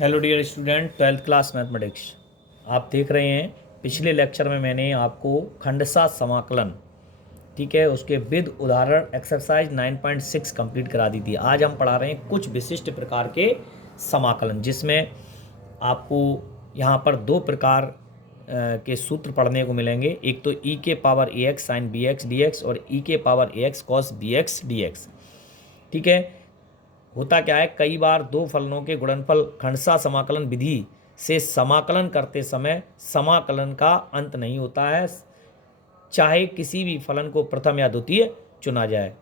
Hello dear student, twelfth class mathematics. आप देख रहे हैं पिछले लेक्चर में मैंने आपको खंडसा समाकलन, ठीक है, उसके विद उदाहरण एक्सरसाइज 9.6 कंप्लीट करा दी थी। आज हम पढ़ा रहे हैं कुछ विशिष्ट प्रकार के समाकलन, जिसमें आपको यहाँ पर दो प्रकार के सूत्र पढ़ने को मिलेंगे। एक तो ई के पावर ए X sine B X D X और ई के पावर ए X cos B X D X. ठीक है, होता क्या है, कई बार दो फलनों के गुणनफल खंडसा समाकलन विधि से समाकलन करते समय समाकलन का अंत नहीं होता है, चाहे किसी भी फलन को प्रथम या द्वितीय चुना जाए।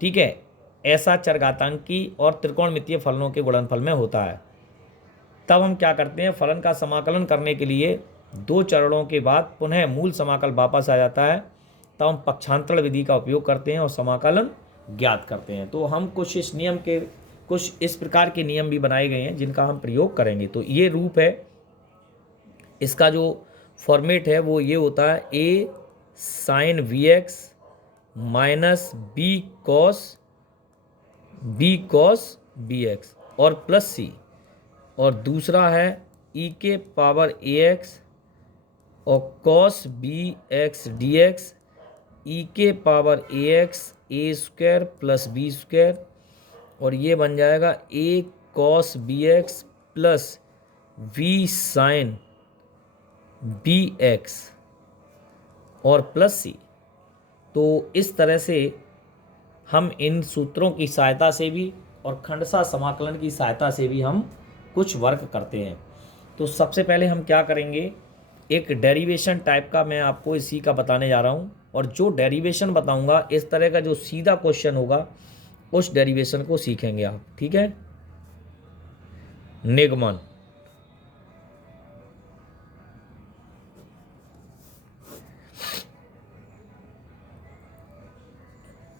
ठीक है, ऐसा चरघातांकी और त्रिकोणमितीय फलनों के गुणनफल में होता है। तब हम क्या करते हैं, फलन का समाकलन करने के लिए दो चरणों के बाद पुनः मूल समाकल वापस आ जाता है। तब हम पक्षांतरण विधि का उपयोग करते हैं और समाकलन ज्ञात करते हैं। तो हम कुछ इस प्रकार के नियम भी बनाए गए हैं जिनका हम प्रयोग करेंगे। तो ये रूप है, इसका जो फॉर्मेट है वो ये होता है, A sine we x minus B cos B X और प्लस सी, और दूसरा है ई के पावर ए एक्स और cos B X D X, ई के पावर ए एक्स ए स्क्वायर प्लस बी स्क्वायर, और ये बन जाएगा A cos B X plus V sine B X और प्लस सी। तो इस तरह से हम इन सूत्रों की सहायता से भी और खंडसा समाकलन की सहायता से भी हम कुछ वर्क करते हैं। तो सबसे पहले हम क्या करेंगे, एक डेरिवेशन टाइप का मैं आपको इसी का बताने जा रहा हूँ, और जो डेरिवेशन बताऊँगा इस तरह का जो सीधा क्वेश्चन होगा उस डेरिवेशन को सीखेंगे आप। ठीक है, निगमन।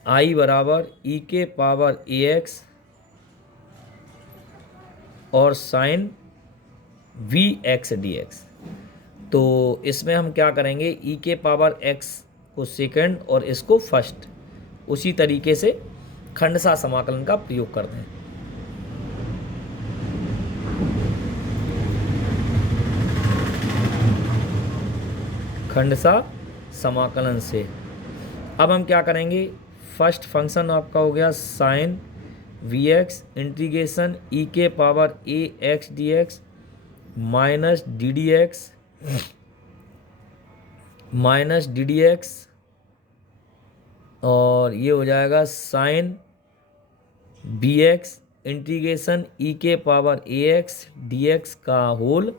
आई बराबर ई के पावर ए एक्स और sine we x D x. तो इसमें हम क्या करेंगे, ई के पावर एक्स को सेकंड और इसको फर्स्ट, उसी तरीके से खंडसा समाकलन का प्रयोग करते हैं। खंडसा समाकलन से अब हम क्या करेंगे, फर्स्ट फंक्शन आपका हो गया साइन वी एक्स इंटीग्रेशन ई के पावर ए x D x minus D D X और ये हो जाएगा साइन बी एक्स इंटीग्रेशन ई के पावर ए एक्स डी एक्स का होल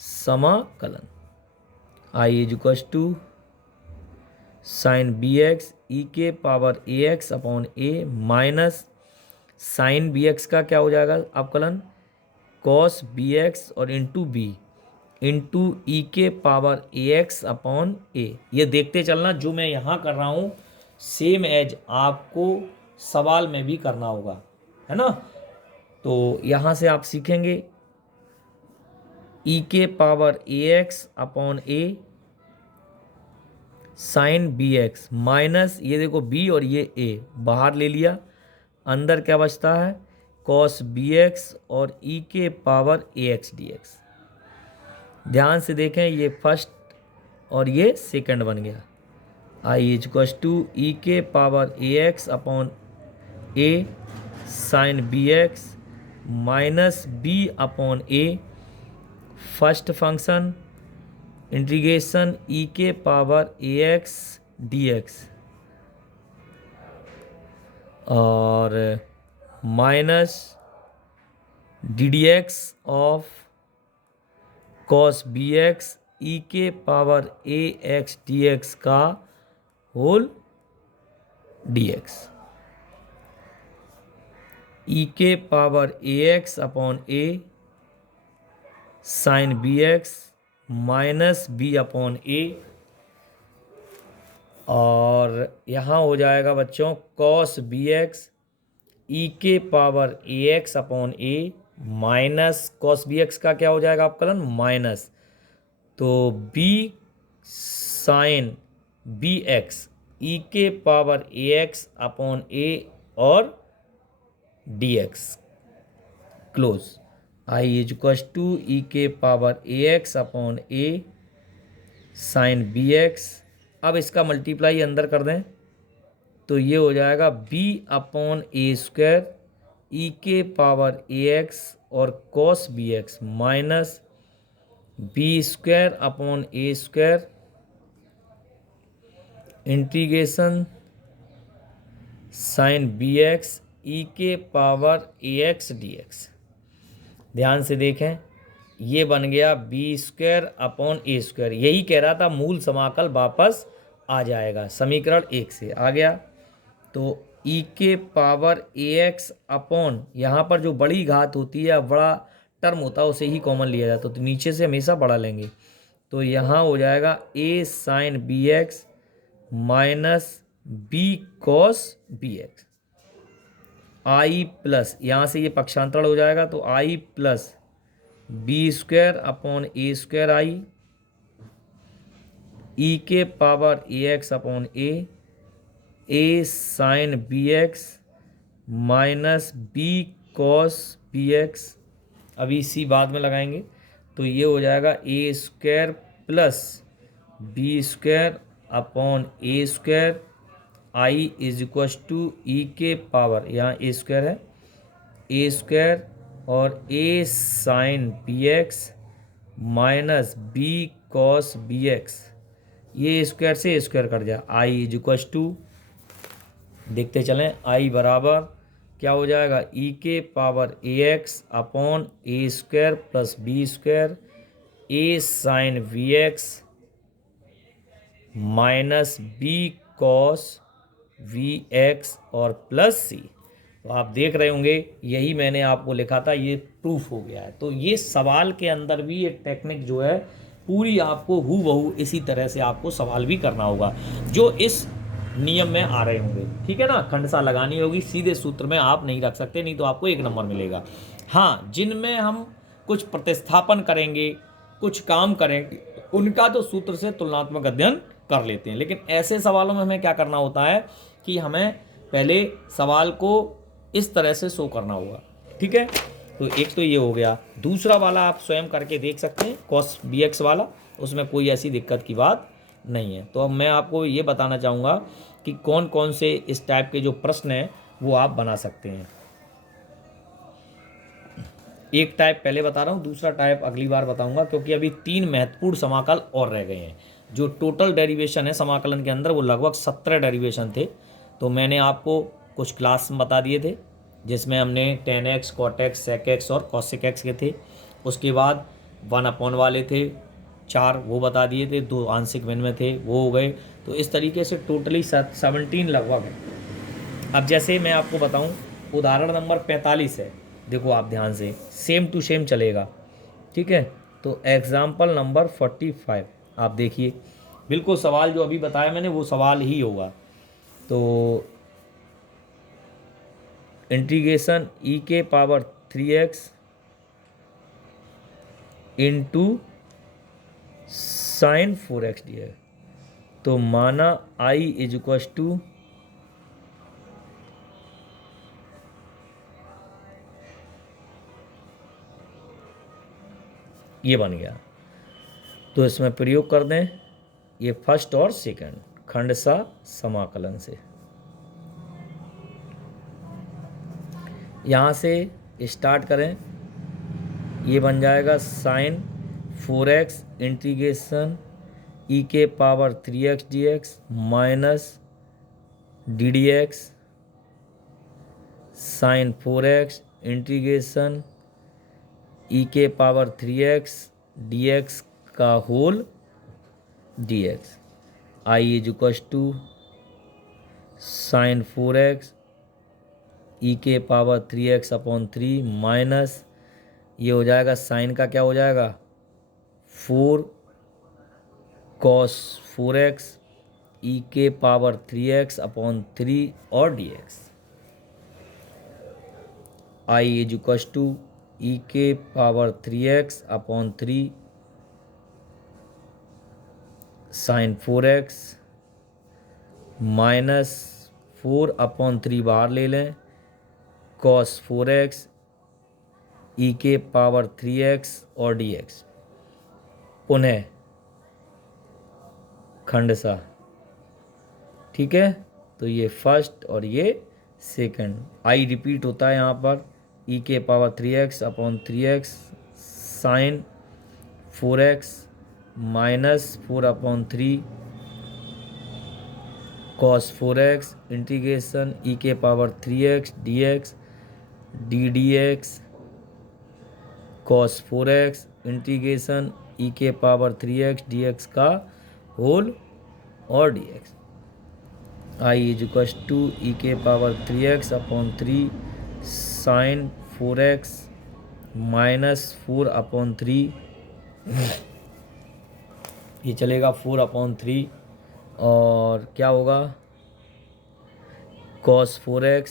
समाकलन। I is equal to sine B x ई के power A x upon A minus sine B X का क्या हो जाएगा अवकलन, कॉस बी एक्स और इंटू बी इंटू ई के पावर ए एक्स अपॉन ए। ये देखते चलना, जो मैं यहाँ कर रहा हूँ सेम एज आपको सवाल में भी करना होगा, है ना। तो यहाँ से आप सीखेंगे ई के पावर ए एक्स अपॉन ए साइन बी एक्स माइनस, ये देखो बी और ये ए बाहर ले लिया, अंदर क्या बचता है, कॉस बी एक्स और ई के पावर ए एक्स डी एक्स। ध्यान से देखें, ये फर्स्ट और ये सेकंड बन गया। आई इज इक्वल टू ई के power A x upon A sine B x minus B upon A, first function integration ई के पावर ए एक्स डी एक्स और minus D D X of cos B x ई के power ए x D x का whole D X. ई के power A x upon A sine B x minus B upon A, और यहाँ हो जाएगा बच्चों cos B x ई के power A x upon A minus cos B X का क्या हो जाएगा अवकलन माइनस, तो बी साइन बी एक्स ई के power A x upon A और D X close. I is equals to ई के पावर ए एक्स अपॉन ए साइन बी एक्स। अब इसका मल्टीप्लाई अंदर कर दें तो ये हो जाएगा b upon a square e के पावर ए एक्स और cos B x minus b square upon a square integration sine B x ई के पावर ए एक्स डी एक्स। ध्यान से देखें, ये बन गया b square upon a square. यही कह रहा था, मूल समाकल वापस आ जाएगा। समीकरण 1 से आ गया तो ई के पावर ए एक्स अपॉन, यहाँ पर जो बड़ी घात होती है, बड़ा टर्म होता है, उसे ही कॉमन लिया जाता है, तो नीचे से हमेशा बड़ा लेंगे। तो यहाँ हो जाएगा a sine B x minus B cos B x I plus, यहाँ से ये पक्षांतरण हो जाएगा तो I plus B square upon a square I e के पावर ए एक्स अपॉन ए sine B x minus B cos B x. अभी इसी बाद में लगाएंगे तो ये हो जाएगा a square plus B square upon a square I is equal to ई के पावर, यहाँ ए स्क्वायर है, ए स्क्वायर और a sine B x minus B cos B x. ये स्क्वायर से स्क्वायर कट जाए, आई इज इक्व टू, देखते चलें, आई बराबर क्या हो जाएगा, ई के power A x upon a square plus B square a sine we x minus B cos v x और प्लस सी। तो आप देख रहे होंगे, यही मैंने आपको लिखा था, ये प्रूफ हो गया है। तो ये सवाल के अंदर भी ये टेक्निक जो है पूरी आपको हूबहू इसी तरह से आपको सवाल भी करना होगा जो इस नियम में आ रहे होंगे। ठीक है ना, खंडसा लगानी होगी, सीधे सूत्र में आप नहीं रख सकते, नहीं तो आपको 1 नंबर मिलेगा। हाँ, जिनमें हम कुछ प्रतिस्थापन करेंगे, कुछ काम करेंगे, उनका तो सूत्र से तुलनात्मक अध्ययन कर लेते हैं। लेकिन ऐसे सवालों में हमें क्या करना होता है कि हमें पहले सवाल को इस तरह से शो करना होगा। ठीक है, तो एक तो ये हो गया। दूसरा वाला आप स्वयं करके देख सकते हैं, कॉस बी एक्स वाला, उसमें कोई ऐसी दिक्कत की बात नहीं है। तो अब मैं आपको ये बताना चाहूँगा कि कौन कौन से इस टाइप के जो प्रश्न हैं वो आप बना सकते हैं। एक टाइप पहले बता रहा हूँ, दूसरा टाइप अगली बार बताऊंगा, क्योंकि अभी 3 महत्वपूर्ण समाकल और रह गए हैं। जो टोटल डेरिवेशन है समाकलन के अंदर वो लगभग 17 डेरिवेशन थे। तो मैंने आपको कुछ क्लास में बता दिए थे, जिसमें हमने tan x cot x sec x और cosec x के थे। उसके बाद 1 वाले थे 4, वो बता दिए थे। 2 आंशिक भिन्न थे, वो हो गए। तो इस तरीके से टोटली 17 लगभग है। अब जैसे मैं आपको बताऊं, उदाहरण नंबर 45 है, देखो आप ध्यान से, सेम टू सेम चलेगा। ठीक है, तो एग्जाम्पल नंबर 45 आप देखिए, बिल्कुल सवाल जो अभी बताया मैंने वो सवाल ही होगा। तो इंटीग्रेशन ई के power 3x into sine 4x D है। तो माना आई इज इक्व टू ये बन गया। तो इसमें प्रयोग कर दें ये फर्स्ट और सेकंड खंडसा समाकलन से। यहाँ से स्टार्ट करें, ये बन जाएगा साइन 4x इंटीग्रेशन ई के power 3x d x minus D D x sine 4x integration ई के पावर 3x डी एक्स का whole D x. I is equal to sine 4x e के पावर 3x अपॉन 3 माइनस ये हो जाएगा sign का क्या हो जाएगा 4 कॉस 4x ई के पावर 3x अपॉन 3 और dx। I is equal to ई के power 3x upon 3 sine 4x minus 4 upon 3 बाहर ले लें कॉस 4x ई के पावर 3x और dx पुनः खंडसा। ठीक है, तो ये फर्स्ट और ये सेकंड। आई रिपीट होता है यहाँ पर, ई के power 3x upon 3x sine 4x minus 4/3 cos 4x integration ई के power 3x dx ddx cos 4x integration ई के पावर 3x dx का होल और dx। आई इज टू ई के power 3x upon 3 sine 4x minus 4/3 ये चलेगा 4/3 और क्या होगा कॉस 4x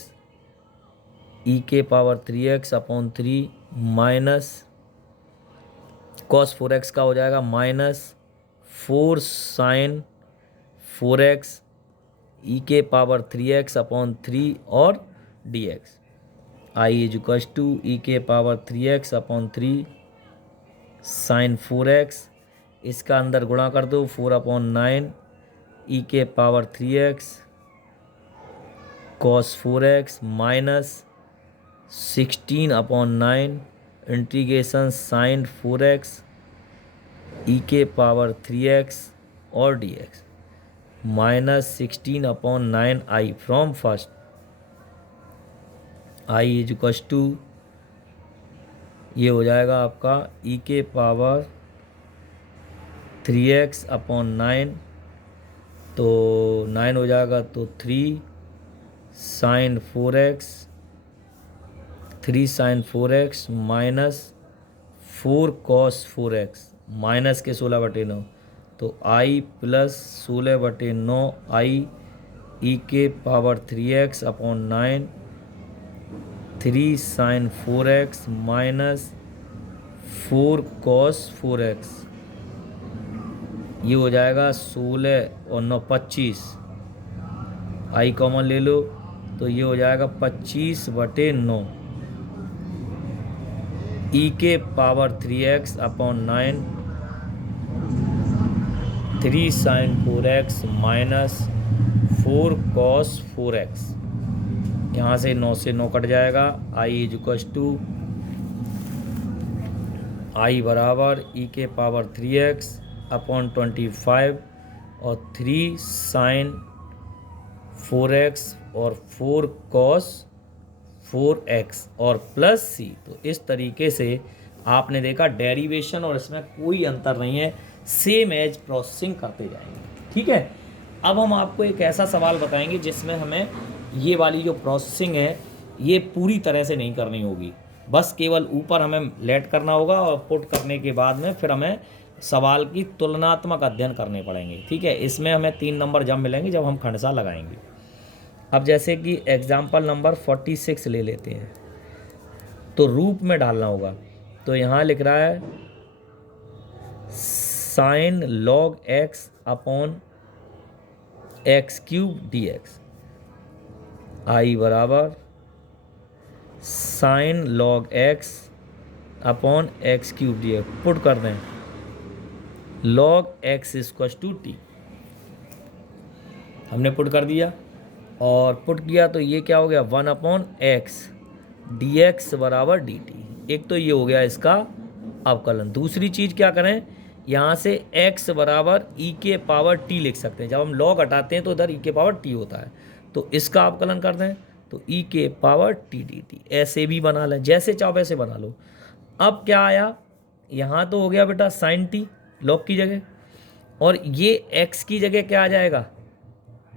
ई के power 3x upon 3 minus cos 4x का हो जाएगा माइनस 4 साइन 4x ई के पावर 3x अपॉन 3 और dx। आई इज टू ई के power 3x upon 3 sine 4x इसका अंदर गुणा कर दो 4/9 ई के power 3x cos 4x minus 16/9 integration sine 4x e के पावर 3x और dx minus 16/9 I from first. I is to ये हो जाएगा आपका ई के पावर 3x अपॉन 9 तो 9 हो जाएगा तो 3 sine 4x minus 4 cos 4x minus के 16/9 तो आई प्लस 16/9 आई ई के power 3x upon 9 3 sine 4x minus 4 cos 4x ये हो जाएगा 16 और 9 25 आई कॉमन ले लो तो ये हो जाएगा 25/9 ई के power 3x upon 9 3 sine 4x minus 4 cos 4x यहाँ से 9 से 9 कट जाएगा। आई इज टू आई बराबर ई के पावर 3x अपॉन 25 और 3 साइन 4x और 4 कॉस 4x और प्लस सी। तो इस तरीके से आपने देखा डेरिवेशन और इसमें कोई अंतर नहीं है, सेम एज प्रोसेसिंग करते जाएंगे। ठीक है, अब हम आपको एक ऐसा सवाल बताएंगे जिसमें हमें ये वाली जो प्रोसेसिंग है ये पूरी तरह से नहीं करनी होगी, बस केवल ऊपर हमें लेट करना होगा और पुट करने के बाद में फिर हमें सवाल की तुलनात्मक अध्ययन करने पड़ेंगे। ठीक है, इसमें हमें 3 नंबर जब मिलेंगे जब हम खंडसा लगाएंगे। अब जैसे कि एग्जाम्पल नंबर 46 ले लेते हैं तो रूप में डालना होगा। तो यहाँ लिख रहा है sine log x upon x³ dx I बराबर sine log x upon x³ dx put कर दें log x = t हमने पुट कर दिया और पुट किया तो ये क्या हो गया 1/x dx बराबर dt। एक तो ये हो गया इसका अवकलन। दूसरी चीज़ क्या करें, यहाँ से x बराबर e के पावर t लिख सकते हैं। जब हम log हटाते हैं तो इधर e के पावर t होता है, तो इसका अवकलन कर दें तो e के पावर t dt। ऐसे भी बना लें, जैसे चाहो वैसे बना लो। अब क्या आया, यहाँ तो हो गया बेटा साइन t log की जगह, और ये x की जगह क्या आ जाएगा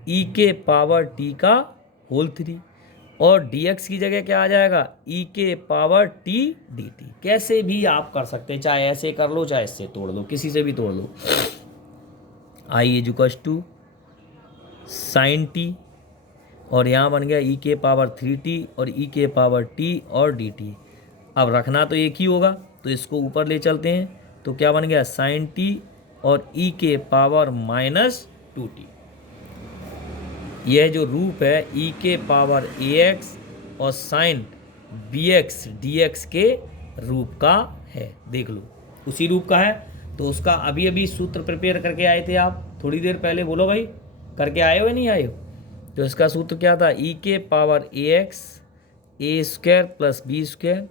e के पावर t का होल 3, और dx की जगह क्या आ जाएगा e के पावर t dt। कैसे भी आप कर सकते हैं, चाहे ऐसे कर लो चाहे इससे तोड़ लो, किसी से भी तोड़ लो। आई इज टू साइन t और यहाँ बन गया e के पावर 3t और e के पावर t और dt। अब रखना तो एक ही होगा तो इसको ऊपर ले चलते हैं तो क्या बन गया साइन t और e के पावर -2t। यह जो रूप है e के पावर ax और साइन bx dx के रूप का है। देख लो उसी रूप का है, तो उसका अभी अभी सूत्र प्रिपेयर करके आए थे आप थोड़ी देर पहले, बोलो भाई करके आए हो या नहीं आए हो। तो इसका सूत्र क्या था, ई के पावर ए एक्स ए स्क्वायर प्लस बी स्क्वायर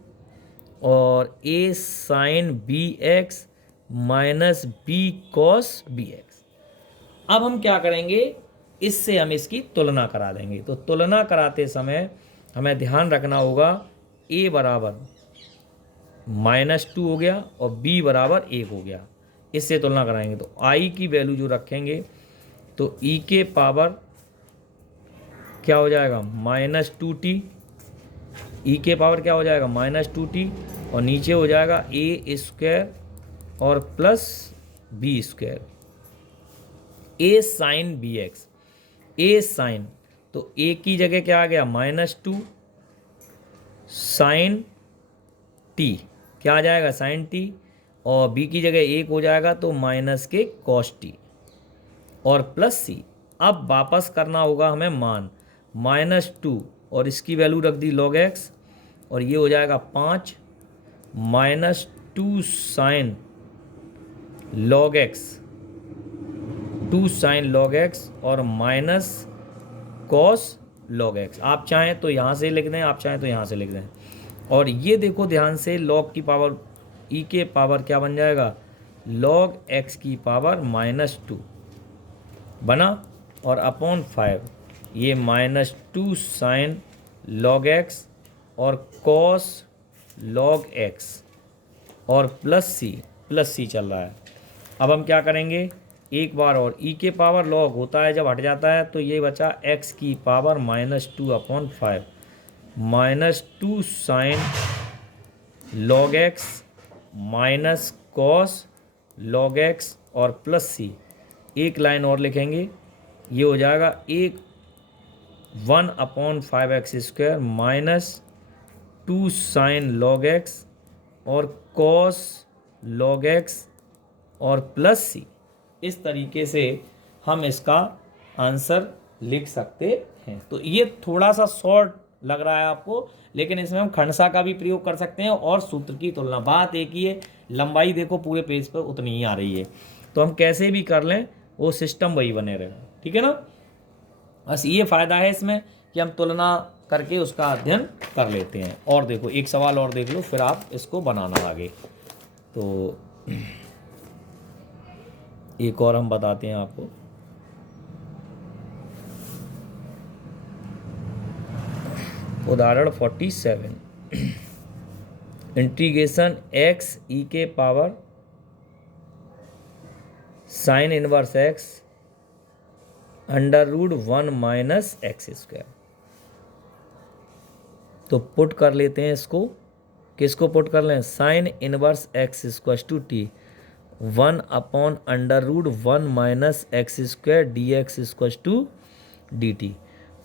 और a sine B x minus B cos B x. अब हम क्या करेंगे, इससे हम इसकी तुलना करा देंगे। तो तुलना कराते समय हमें ध्यान रखना होगा a बराबर -2 हो गया और b बराबर 1 हो गया। इससे तुलना कराएंगे तो i की वैल्यू जो रखेंगे तो e के पावर क्या हो जाएगा -2t, e के पावर क्या हो जाएगा -2t और नीचे हो जाएगा a स्क्वायर और plus B square a sine B x. A sign तो ए की जगह क्या आ गया -2 साइन टी, क्या आ जाएगा साइन टी, और बी की जगह 1 हो जाएगा तो माइनस के कॉस टी और प्लस सी। अब वापस करना होगा हमें मान -2 और इसकी वैल्यू रख दी log x और ये हो जाएगा 5 -2 sine log x, 2 sine log x और माइनस कॉस log x। आप चाहें तो यहाँ से लिख दें, आप चाहें तो यहाँ से लिख दें। और ये देखो ध्यान से log की पावर e के पावर क्या बन जाएगा log x की पावर -2 बना और अपॉन 5 ये -2 साइन log x और कॉस log x और प्लस सी चल रहा है। अब हम क्या करेंगे, एक बार और e के पावर log होता है जब हट जाता है, तो ये बचा x की power -2 upon 5 -2 sine log x minus cos log x और प्लस सी। एक लाइन और लिखेंगे, ये हो जाएगा 1 upon 5x square -2 sine log x और कॉस log x और प्लस सी। इस तरीके से हम इसका आंसर लिख सकते हैं। तो ये थोड़ा सा शॉर्ट लग रहा है आपको, लेकिन इसमें हम खंडसा का भी प्रयोग कर सकते हैं और सूत्र की तुलना, बात एक ही है, लंबाई देखो पूरे पेज पर उतनी ही आ रही है। तो हम कैसे भी कर लें वो सिस्टम वही बने रहेगा, ठीक है ना। बस ये फ़ायदा है इसमें कि हम तुलना करके उसका अध्ययन कर लेते हैं। और देखो एक सवाल और देख लो, फिर आप इसको बनाना आगे। तो एक और हम बताते हैं आपको, उदाहरण 47 इंटीग्रेशन x e के power sine inverse x √1 minus x square. तो पुट कर लेते हैं इसको, किसको पुट कर लें, sine inverse x equal to t 1 upon √1 minus x square d x equal to d t.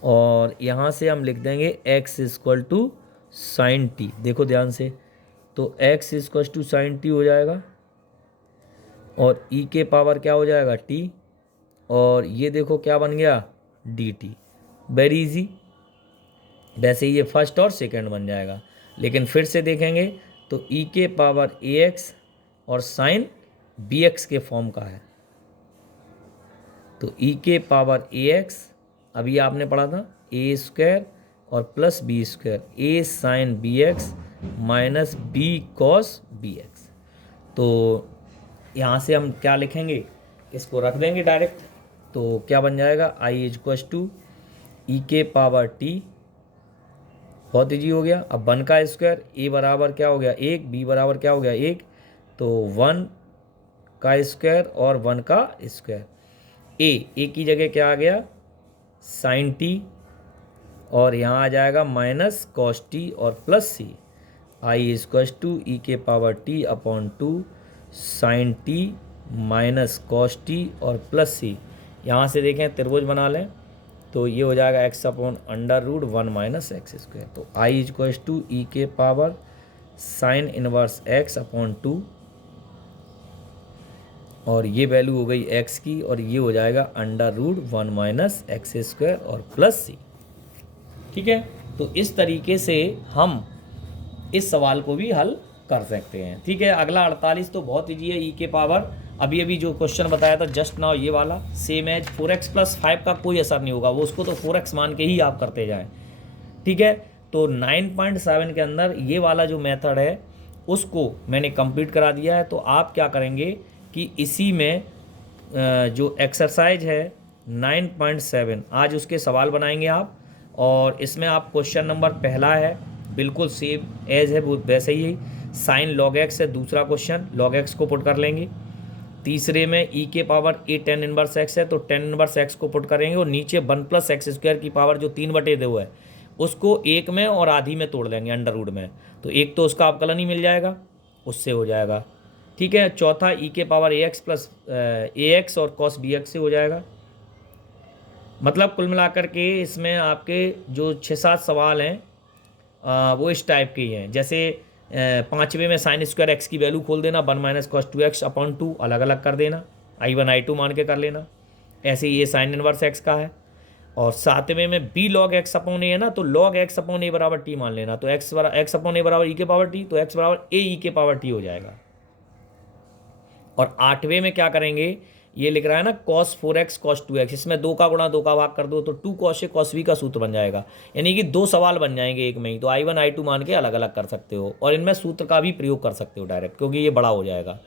और यहाँ से हम लिख देंगे x equal to sine t. देखो ध्यान से, तो x equal to sine t हो जाएगा और e के पावर क्या हो जाएगा t, और ये देखो क्या बन गया dt। वेरी इजी, वैसे ये फर्स्ट और सेकंड बन जाएगा, लेकिन फिर से देखेंगे तो e के पावर ax और साइन bx के फॉर्म का है। तो e के पावर ax अभी आपने पढ़ा था a स्क्वायर और plus B square a sine bx minus b cos bx। तो यहाँ से हम क्या लिखेंगे, इसको रख देंगे डायरेक्ट। तो क्या बन जाएगा i इक्वल टू ई के पावर t, बहुत ईजी हो गया। अब 1 का स्क्वायर, a बराबर क्या हो गया 1, b बराबर क्या हो गया 1, तो 1 का स्क्वायर और 1 का स्क्वायर। a की जगह क्या आ गया साइन t और यहाँ आ जाएगा माइनस कॉस टी और plus c. i equal to ई के power t upon 2 sine t minus cos t और प्लस सी। यहाँ से देखें त्रिभुज बना लें तो ये हो जाएगा x upon √1 minus x square. तो i इक्वल टू ई के power sine inverse x upon 2 और ये वैल्यू हो गई x की और ये हो जाएगा √1 माइनस एक्स स्क्वायर और प्लस सी। ठीक है, तो इस तरीके से हम इस सवाल को भी हल कर सकते हैं। ठीक है, अगला 48 तो बहुत ईजी है, ई के पावर अभी अभी जो क्वेश्चन बताया था जस्ट नाउ ये वाला, सेम एज 4x + 5 का कोई असर नहीं होगा, वो उसको तो 4x मान के ही आप करते जाएं। ठीक है, तो 9.7 के अंदर ये वाला जो मेथड है उसको मैंने कंप्लीट करा दिया है। तो आप क्या करेंगे कि इसी में जो एक्सरसाइज है 9.7 आज उसके सवाल बनाएंगे आप, और इसमें आप क्वेश्चन नंबर पहला है बिल्कुल सेम एज है वो वैसे ही, साइन log x है दूसरा क्वेश्चन, log x को पुट कर लेंगे। तीसरे में e के power a tan inverse x है तो tan इनवर्स x को पुट करेंगे, और नीचे 1 + x² की पावर जो 3/2 है उसको एक में और आधी में तोड़ लेंगे अंडर रूट में, तो एक तो उसका अवकलन ही मिल जाएगा, उससे हो जाएगा। ठीक है, चौथा e के पावर ax + ax और cos bx से हो जाएगा। मतलब कुल मिलाकर के इसमें आपके जो 6-7 सवाल हैं वो इस टाइप के ही हैं। जैसे पाँचवें में sin² x की वैल्यू खोल देना, 1 - cos 2x/2 अलग अलग कर देना, I1 I2 मान के कर लेना। ऐसे ये sin इनवर्स x का है। और सातवें में b log x/a है ना, तो log x/a बराबर t मान लेना, तो x/a बराबर e के पावर t, तो x बराबर a e के पावर t हो जाएगा। और आठवें में क्या करेंगे, ये लिख रहा है ना cos 4x cos 2x, इसमें 2 का गुणा 2 का भाग कर दो तो 2 cos a cos b का सूत्र बन जाएगा, यानी कि 2 सवाल बन जाएंगे एक में ही। तो I1 I2 मान के अलग अलग कर सकते हो, और इनमें सूत्र का भी प्रयोग कर सकते हो डायरेक्ट, क्योंकि ये बड़ा हो जाएगा।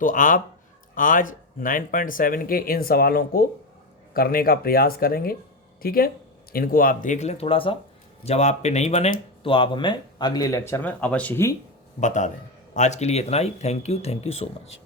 तो आप आज 9.7 के इन सवालों को करने का प्रयास करेंगे। ठीक है, इनको आप देख लें थोड़ा सा, जब आपके नहीं बने तो आप हमें अगले लेक्चर में अवश्य ही बता दें। आज के लिए इतना ही, थैंक यू सो मच।